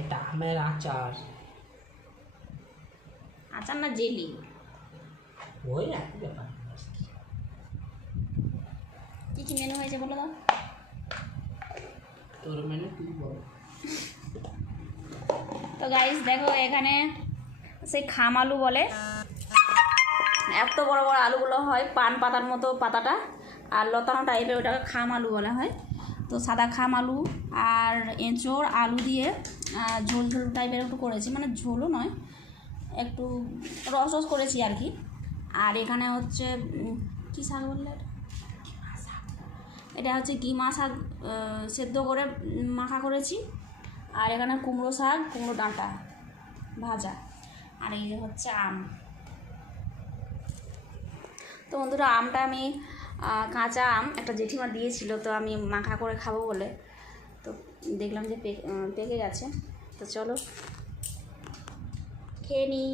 এটা আমের আচার। আচার না জেলি? ওই একই ব্যাপার। কী কী মেনু হয়েছে বলো তো? তোর মেনু তুই বল। তো গাইস দেখো এখানে সেই খাম আলু বলে, এত বড় বড় আলুগুলো হয়, পান পাতার মতো পাতাটা, আর লতানো টাইপের, ওটাকে খাম আলু বলা হয়। তো সাদা খাম আলু আর এঁচোড় আলু দিয়ে ঝোল ঝোল টাইপের একটু করেছি, মানে ঝোলও নয়, একটু রস রস করেছি আর কি। আর এখানে হচ্ছে কী শাক বললে এটা হচ্ছে কিমা শাক, সেদ্ধ করে মাখা করেছি। আর এখানে কুমড়ো শাক, কুমড়ো ডাঁটা ভাজা, আর এই যে হচ্ছে আম। তো বন্ধুরা আমটা আমি কাঁচা আম একটা জেঠিমা দিয়েছিল, তো আমি মাখা করে খাবো বলে তো দেখলাম যে পেকে গেছে, তো চলো খেয়ে নিই।